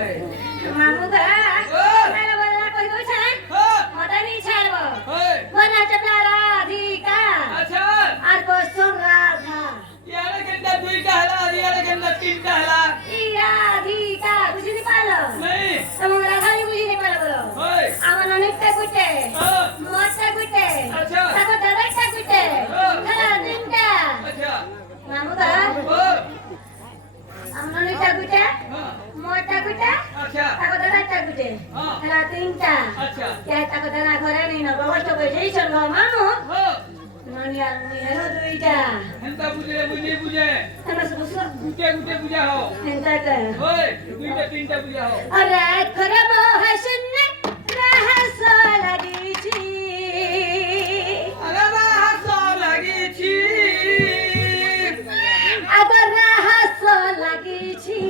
मामू का मला बोलला कोई कोई छान मता नहीं छान वो वना चपला राधिका अच्छा और बसुन राधा यार गंदा दुईटा हला यार गंदा तीनटा हला ई राधिका बुझी नहीं पालो नहीं तुम राधा नहीं बुझी नहीं पालो बोलो होय आवन अनेकटा कुटे मोटा कुटे अच्छा ताको दबाईटा कुटे हला दिनटा अच्छा मामू का आवन अनेकटा कुटे मोटा कुटे अच्छा ताको दबाईटा कुटे हला तीनटा अच्छा क्या ताको दना घरे नहीं न बगस्ट को जैसन गो मामू हो ननिया हेलो दुईटा हेंता बुझे बुझे बुझे हमरा सब सब गुटे गुटे बुझा हो हेंता का होय दुईटा तीनटा बुझा हो अरे करे मोह सुनने रहस लगी छी अरे रहस लगी छी अगर रहस लगी छी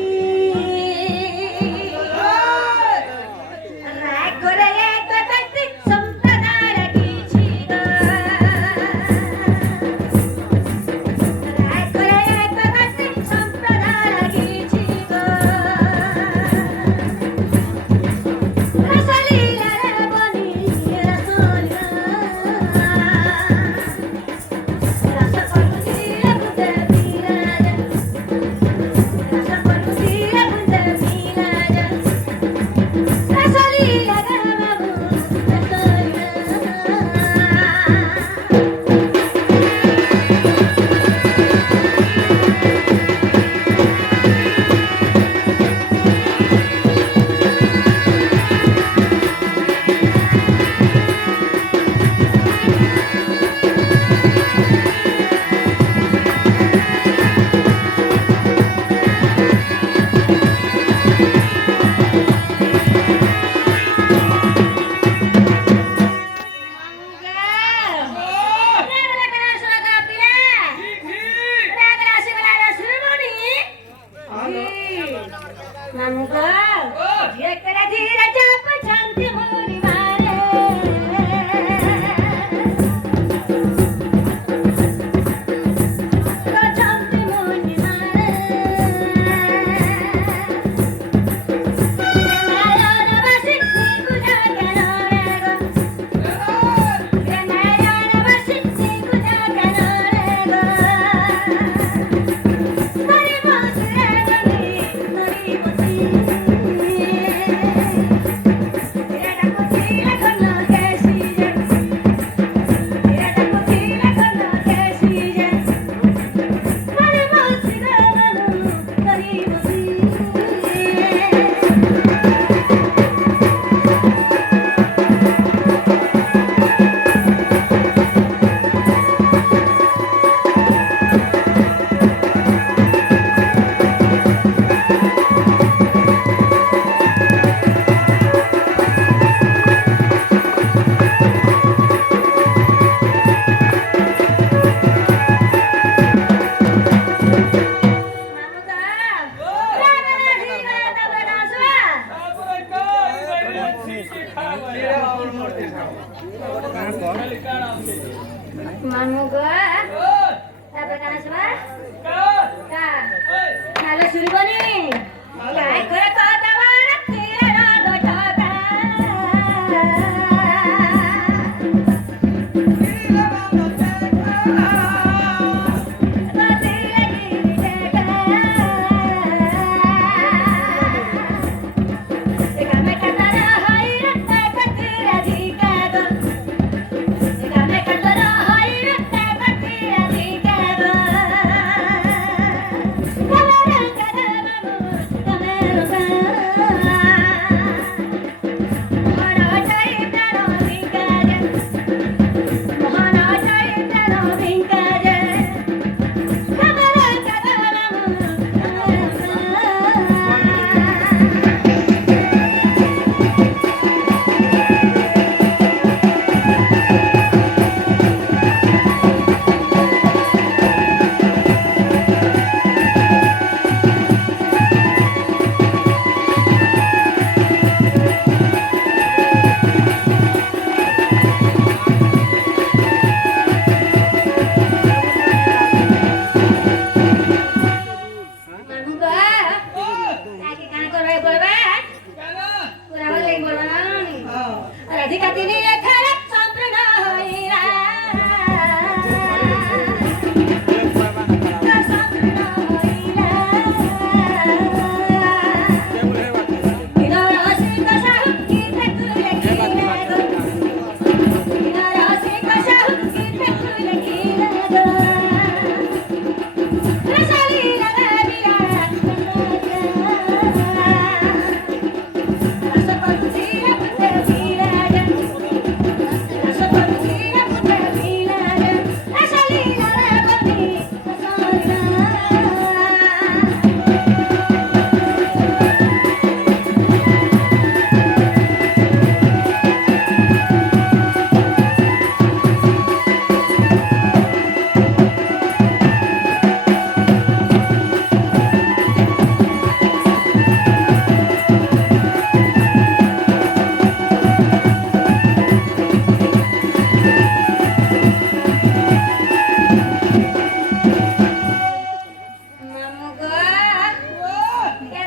रे करे एक व्यक्ति संप्रदाय लगी छी रे करे एक व्यक्ति संप्रदाय लगी छी रसलीला रे बनी रसोलिया रस पडुतीला बुंदे मिलाजा रस पडुतीला बुंदे मिलाजा रसलीला रे बाबू रसोलिया मामू गो तापर काना सुमा का नाला सुरु बनी काय करे कतावार तेरा दोटका कतिनी एथर सम्पूर्ण होइरा सम्पूर्ण होइरा इनरसी कसाहु किते तुले किनागो इनरसी कसाहु किते तुले किनागो रसाली लगाबिला रसपतिला पुत्र विराज रसपतिला पुत्र विराज रसाली लगाबी रसाला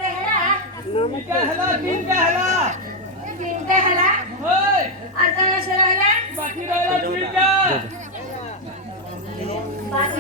दुईटा हला तीनटा हला तीनटा हला होय आता नसला हला बाकी राहिला